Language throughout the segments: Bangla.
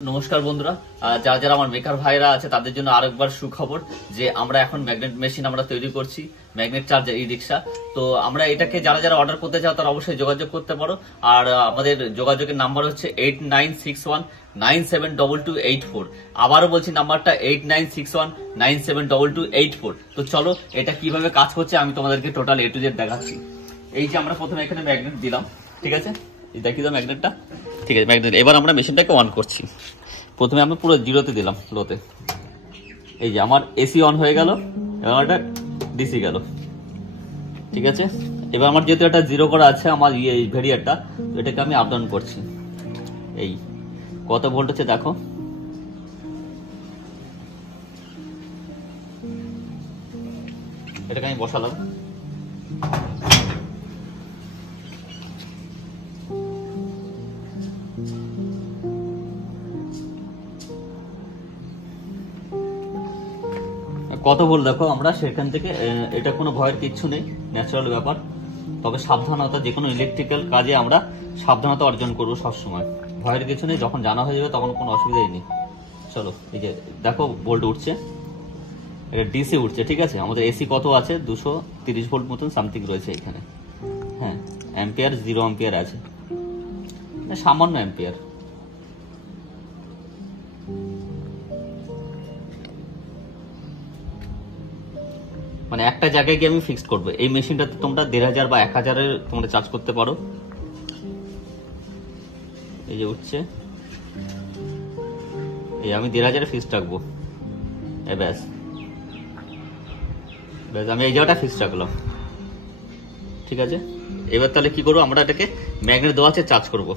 নমস্কার বন্ধুরা, যারা যারা আমার মেকার ভাইরা আছে তাদের জন্য আরেকবার সুখবর যে আমরা এখন ম্যাগনেট মেশিন আমরা তৈরি করছি, ম্যাগনেট চার্জার ই রিক্সা। তো আমরা এটাকে যারা যারা অর্ডার করতে চাও তারা অবশ্যই যোগাযোগ করতে পারো। আর আমাদের যোগাযোগের নাম্বার হচ্ছে 8961972284। আবারও বলছি নাম্বারটা 8961972284। তো চলো এটা কিভাবে কাজ করছে আমি তোমাদেরকে টোটাল A to Z দেখাচ্ছি। এই যে আমরা প্রথমে এখানে ম্যাগনেট দিলাম, ঠিক আছে, দেখি তো ম্যাগনেটটা, ঠিক আছে ম্যাগনেট। এবার আমরা মেশিনটাকে অন করছি। প্রথমে আমি পুরো জিরোতে দিলাম, লোতে। এই যে আমার এসি অন হয়ে গেল, এবার এটা ডিসি গেল, ঠিক আছে। এবার আমার যেহেতু এটা জিরো করা আছে আমার এই ভেরিয়ারটা, এটাকে আমি আপ ডাউন করছি। এই কত ভোল্ট হচ্ছে দেখো, এটাকে আমি বসালাম। কত ভোল্ট দেখো আমরা সেখান থেকে, এটা কোনো ভয়ের কিচ্ছু নেই, ন্যাচারাল ব্যাপার। তবে সাবধানতা, যে কোনো ইলেকট্রিক্যাল কাজে আমরা সাবধানতা অর্জন করবো সবসময়, ভয়ের কিছু নেই। যখন জানা হয়ে যাবে তখন কোনো অসুবিধাই নেই। চলো এই যে দেখো ভোল্ট উঠছে, এটা ডিসি উঠছে, ঠিক আছে। আমাদের এসি কত আছে, 230 ভোল্ট মতন সামথিং রয়েছে এখানে। হ্যাঁ, অ্যাম্পিয়ার 0 অ্যাম্পিয়ার আছে, সামান্য অ্যাম্পিয়ার। মানে একটা জায়গায় গিয়ে আমি ফিক্সড করবো। এই মেশিনটাতে তোমরা 1500 বা 1000 তোমরা চার্জ করতে পারো। এই যে উঠছে, এই আমি 1500 ফিক্সড রাখবো। ব্যাস ব্যাস, আমি এই জায়গাটা ফিক্সড রাখলাম, ঠিক আছে। এবার তাহলে কি করবো, আমরা এটাকে ম্যাগনেট দেওয়া আছে চার্জ করবো,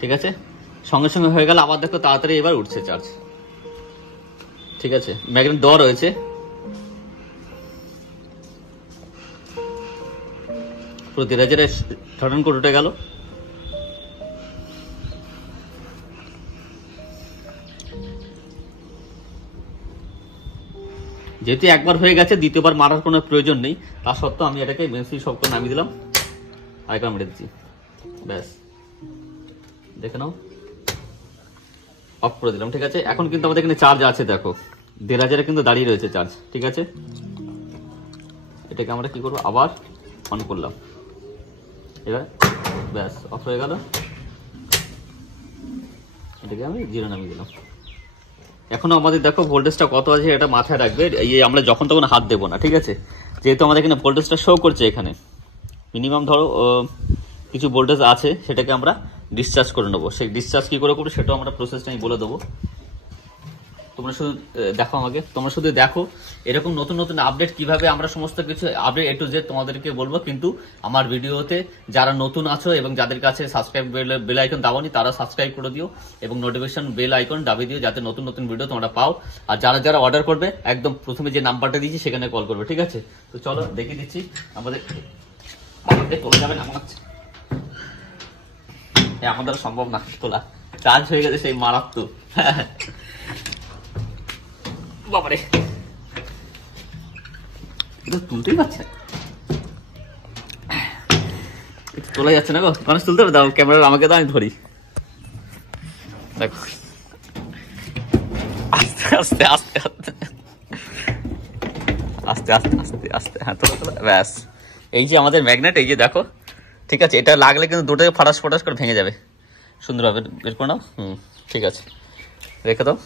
ঠিক আছে। সঙ্গে সঙ্গে হয়ে গেল, আবার দেখো তাড়াতাড়ি এবার উঠছে চার্জ, ঠিক আছে। ম্যাগনেট দেওয়া রয়েছে, পুরো 1500 ঠটান করে উঠে গেল। যেহেতু একবার হয়ে গেছে, দ্বিতীয়বার মারার কোনো প্রয়োজন নেই। তা সত্ত্বেও আমি এটাকে মেশিন সব করে নামিয়ে দিলাম, আরেকবার মেরে দিচ্ছি, ব্যাস দেখে নাও, অফ করে দিলাম, ঠিক আছে। এখন কিন্তু আমাদের এখানে চার্জ আছে, দেখো 1500 কিন্তু দাঁড়িয়ে রয়েছে চার্জ, ঠিক আছে। এটাকে আমরা কি করবো, আবার অন করলাম, এবার ব্যাস অফ হয়ে গেল। এটাকে আমি 0 নামিয়ে দিলাম। এখনো আমাদের দেখো ভোল্টেজটা কত আছে এটা মাথায় রাখবে, এই আমরা যখন তখন হাত দেবো না, ঠিক আছে। যেহেতু আমাদের এখানে ভোল্টেজটা শো করছে, এখানে মিনিমাম ধরো কিছু ভোল্টেজ আছে, সেটাকে আমরা ডিসচার্জ করে নেবো। সেই ডিসচার্জ কি করে করবো সেটাও আমরা প্রসেসটা আমি বলে দেবো। তোমরা শুধু দেখো আমাকে, তোমরা শুধু দেখো এরকম নতুন নতুন আপডেট কিভাবে আমরা সমস্ত কিছু আপডেট A to Z তোমাদেরকে বলবো। কিন্তু আমার ভিডিওতে যারা নতুন আছো এবং যাদের কাছে সাবস্ক্রাইব বেল আইকন দাওনি তারা সাবস্ক্রাইব করে দিও এবং নোটিফিকেশন বেল আইকন দাবিয়ে দিও, যাতে নতুন নতুন ভিডিও তোমরা পাও। আর যারা যারা অর্ডার করবে একদম প্রথমে যে নাম্বারটা দিয়েছি সেখানে কল করবে, ঠিক আছে। তো চলো দেখিয়ে দিচ্ছি আমাদের তোলা যাবে না, আমাদের সম্ভব না তোলা, চার্জ হয়ে গেছে সেই মারাত্মক। বাবারে, এটা তুলতেই পারছে, তোলা যাচ্ছে না গো। মানুষ তুলতে হবে, দাও ক্যামেরা আমাকে দাও, আমি ধরি। দেখো আস্তে আস্তে আস্তে আস্তে আস্তে আস্তে আস্তে আস্তে, হ্যাঁ তোলা তোলা, ব্যাস। এই যে আমাদের ম্যাগনেট, এই যে দেখো, ঠিক আছে। এটা লাগলে কিন্তু দুটোই ফাটাস ফাটাস করে ভেঙে যাবে, সুন্দরভাবে বের করে নাও। ঠিক আছে, রেখে দাও।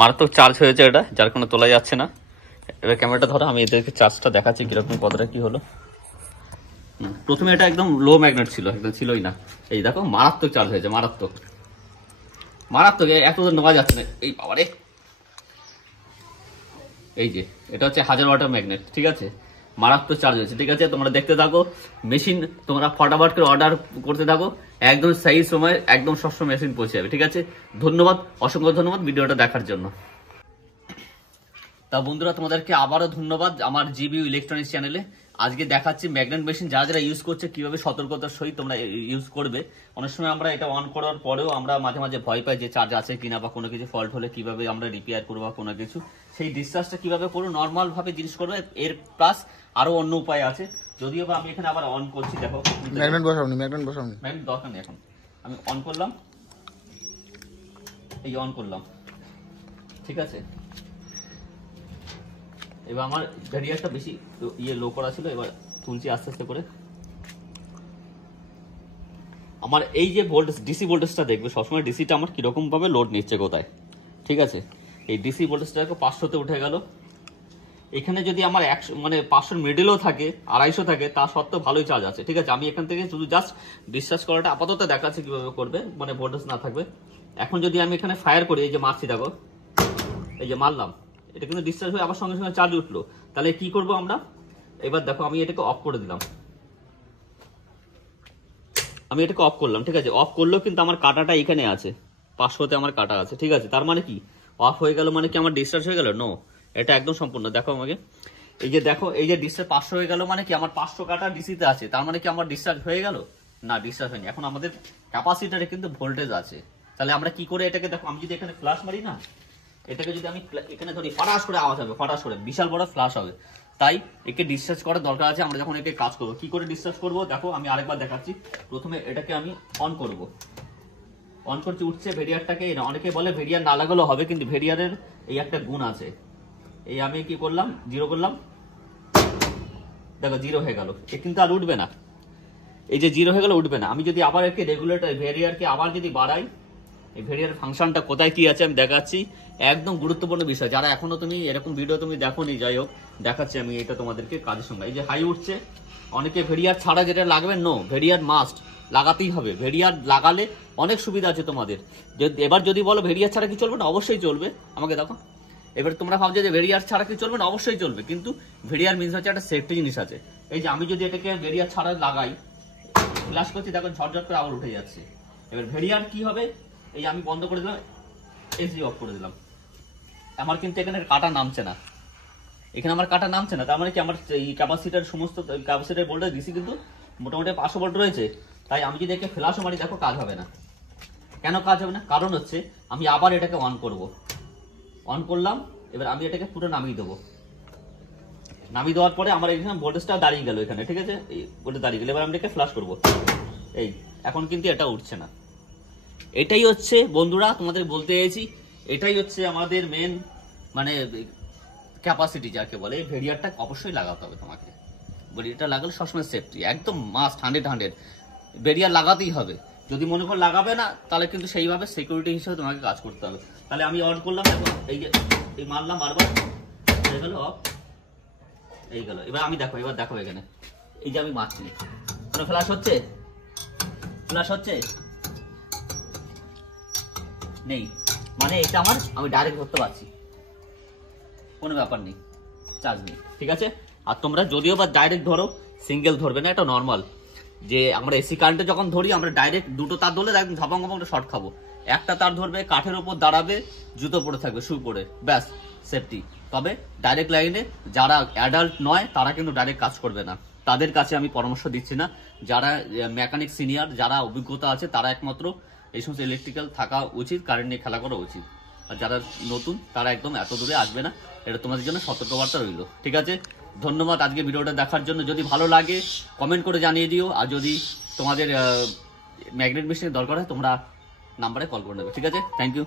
মারাত্মক চার্জ হয়েছে এটা, যার কোনো তোলা যাচ্ছে না। এবার ক্যামেরাটা ধরো, আমি এদেরকে চার্জটা দেখাচ্ছি কিরকম, কতটা কি হলো। প্রথমে এটা একদম লো ম্যাগনেট ছিল, একদম ছিলই না। এই দেখো মারাত্মক চার্জ হয়েছে, মারাত্মক মারাত্মক, এত নেওয়া যাচ্ছে না। এই বাবারে, এই যে এটা হচ্ছে 1000 ওয়াটের ম্যাগনেট, ঠিক আছে। মারাত্মক চার্জ হয়েছে, ঠিক আছে। তোমরা দেখতে থাকো মেশিন, তোমরা ফটাফট করে অর্ডার করতে থাকো, একদম সেই সময় একদম সবসময় মেশিন পৌঁছে যাবে, ঠিক আছে। ধন্যবাদ, অসংখ্য ধন্যবাদ ভিডিওটা দেখার জন্য। তা বন্ধুরা তোমাদেরকে আবারও ধন্যবাদ আমার জিবি ইলেকট্রনিক্স চ্যানেলে। আজকে দেখাচ্ছি ম্যাগনেট মেশিন যারা যারা ইউজ করছে কিভাবে সতর্কতার সহিত তোমরা ইউজ করবে। অনেক সময় আমরা এটা অন করার পরেও আমরা মাঝে মাঝে ভয় পাই যে চার্জ আছে কিনা বা কোনো কিছু ফল্ট হলে কিভাবে আমরা রিপেয়ার করবো বা কোনো কিছু, সেই ডিসচার্জটা কিভাবে করবো নর্মাল ভাবে জিনিস করবে। এর প্লাস আরো অন্য উপায় আছে। যদিও বা আমি এখানে আবার অন করছি, দেখো ম্যাগনেট বসাওনি, ম্যাগনেট দরকার নেই। এখন আমি অন করলাম, এই অন করলাম, ঠিক আছে। এবার আমার ভেরিয়ারটা বেশি লো করা ছিল, এবার তুলছি আস্তে আস্তে করে। আমার এই যে ভোল্টেজ, ডিসি ভোল্টেজটা দেখবে সবসময়, ডিসিটা আমার কিরকম ভাবে লোড নিচ্ছে কোথায়, ঠিক আছে। এই ডিসি ভোল্টেজটা 500-তে উঠে গেল। এখানে যদি আমার 100 মানে 500 মিডলও থাকে, 250 থাকে, তা সত্ত্বেও ভালোই চার্জ আছে, ঠিক আছে। আমি এখান থেকে শুধু জাস্ট ডিসচার্জ করাটা আপাতত দেখাচ্ছি কিভাবে করবে, মানে ভোল্টেজ না থাকবে। এখন যদি আমি এখানে ফায়ার করি, এই যে মারছি দেখো, এই যে মারলাম, এটা কিন্তু ডিসচার্জ হয়ে আবার সঙ্গে সঙ্গে চার্জ উঠলো। তাহলে কি করব আমরা, এবার দেখো আমি এটাকে অফ করে দিলাম, আমি এটাকে অফ করলাম, ঠিক আছে। অফ করলেও কিন্তু আমার কাটাটা এখানে আছে, 500-তে আমার কাটা আছে, ঠিক আছে। তার মানে কি অফ হয়ে গেল মানে কি আমার ডিসচার্জ হয়ে গেল? নো, এটা একদম সম্পূর্ণ। দেখো আমাকে, এই যে দেখো, এই যে ডিসচার্জ 500 হয়ে গেল মানে কি আমার 500 কাটা ডিসিতে আছে, তার মানে কি আমার ডিসচার্জ হয়ে গেল? না, ডিসচার্জ হয়নি। এখন আমাদের ক্যাপাসিটরে কিন্তু ভোল্টেজ আছে। তাহলে আমরা কি করে এটাকে, দেখো আমি যদি এখানে ফ্ল্যাশ মারি না, এটাকে যদি আমি এখানে ধরি, ফাটাস করে আওয়াজ হবে, ফাটাস করে বিশাল বড় ফ্ল্যাশ হবে। তাই একে ডিসচার্জ করার দরকার আছে। আমরা যখন একে কাজ করবো, কি করে ডিসচার্জ করবো দেখো, আমি আরেকবার দেখাচ্ছি। প্রথমে এটাকে আমি অন করব, অন করছি, উঠছে ভেরিয়ারটাকে। অনেকে বলে ভেরিয়ার না লাগালেও হবে, কিন্তু ভেরিয়ারের এই একটা গুণ আছে। এই আমি কি করলাম, 0 করলাম, দেখো 0 হয়ে গেল, এ কিন্তু আর উঠবে না। এই যে 0 হয়ে গেল, উঠবে না। আমি যদি আবার একে রেগুলেটর ভেরিয়ারকে আবার যদি বাড়াই, এই ভেরিয়ার ফাংশনটা কোথায় কি আছে আমি দেখাচ্ছি। একদম গুরুত্বপূর্ণ বিষয়, যারা এখনো তুমি এরকম ভিডিও তুমি দেখোনি, যাই হোক দেখাচ্ছি আমি এটা তোমাদেরকে কাজের সঙ্গে। এই যে হাই উঠছে, অনেকে ভেরিয়ার ছাড়া যেটা লাগবে, নো, ভেরিয়ার মাস্ট লাগাতেই হবে। ভেরিয়ার লাগালে অনেক সুবিধা আছে তোমাদের। এবার যদি বলো ভেরিয়ার ছাড়া কি চলবে না, অবশ্যই চলবে। আমাকে দেখো, এবার তোমরা ভাবছো যে ভেরিয়ার ছাড়া কি চলবে না, অবশ্যই চলবে। কিন্তু ভেরিয়ার মিনস হচ্ছে একটা সেফটি জিনিস আছে। এই যে আমি যদি এটাকে ভেরিয়ার ছাড়া লাগাই, ফ্ল্যাশ করছি, দেখো ঝটঝট করে আবার উঠে যাচ্ছে। এবার ভেরিয়ার কি হবে, এই আমি বন্ধ করে দিলাম, এসি অফ করে দিলাম, আমার কিন্তু এখানে কাটা নামছে না, এখানে আমার কাটা নামছে না। তার মানে কি আমার এই ক্যাপাসিটার সমস্ত ক্যাপাসিটার ভোল্টেজ ডিসি কিন্তু মোটামুটি 500 ভোল্ট রয়েছে। তাই আমি যদি একে ফ্ল্যাশও মারি, দেখো কাজ হবে না। কেন কাজ হবে না? কারণ হচ্ছে আমি আবার এটাকে অন করব, অন করলাম, এবার আমি এটাকে পুরো নামিয়ে দেবো। নামিয়ে দেওয়ার পরে আমার এখানে ভোল্টেজটা দাঁড়িয়ে গেল এখানে, ঠিক আছে, এই ভোল্টেজ দাঁড়িয়ে গেল। এবার আমি এটাকে ফ্ল্যাশ করবো, এই এখন কিন্তু এটা উঠছে না। এটাই হচ্ছে বন্ধুরা তোমাদের বলতে চাইছি, এটাই হচ্ছে আমাদের মেন মানে ক্যাপাসিটি যাকে বলে। ভেরিয়ারটা অবশ্যই লাগাতে হবে তোমাকে, ভেরিয়ারটা লাগালে সবসময় সেফটি, একদম মাস্ট, 100 ভেরিয়ার লাগাতেই হবে। যদি মনে করো লাগাবে না, তাহলে কিন্তু সেইভাবে সিকিউরিটি হিসেবে তোমাকে কাজ করতে হবে। তাহলে আমি অন করলাম, এই যে এই মারলাম বারবার, হয়ে গেল অফ, এই গেল। এবার আমি দেখো, এবার দেখো এখানে এই যে আমি মারছি, কোনো ফ্ল্যাশ হচ্ছে, ফ্ল্যাশ হচ্ছে নেই, মানে এটা আমি ডাইরেক্ট ধরতে পারছি, কোনো ব্যাপার নেই, চার্জ নেই, ঠিক আছে। আর তোমরা যদিও বা ডাইরেক্ট ধরো, সিঙ্গেল ধরবে না, এটা নর্মাল। যে আমরা এসি কারেন্টে যখন ধরি, আমরা ডাইরেক্ট দুটো তার ধরলে একদম ঝপাং শর্ট খাবো। একটা তার ধরবে, কাঠের উপর দাঁড়াবে, জুতো পরে থাকবে, শু পরে, ব্যাস সেফটি। তবে ডাইরেক্ট লাইনে যারা অ্যাডাল্ট নয়, তারা কিন্তু ডাইরেক্ট কাজ করবে না, তাদের কাছে আমি পরামর্শ দিচ্ছি না। যারা মেকানিক সিনিয়র, যারা অভিজ্ঞতা আছে, তারা একমাত্র এই সমস্ত ইলেকট্রিক্যাল থাকা উচিত, কারেন্ট নিয়ে খেলা করা উচিত। আর যারা নতুন, তারা একদম এত দূরে আসবে না, এটা তোমাদের জন্য সতর্কবার্তা রইল, ঠিক আছে। ধন্যবাদ আজকে ভিডিওটা দেখার জন্য। যদি ভালো লাগে কমেন্ট করে জানিয়ে দিও, আর যদি তোমাদের ম্যাগনেট মেশিনের দরকার হয়, তোমরা নাম্বারে কল করে নেবে, ঠিক আছে। Thank you.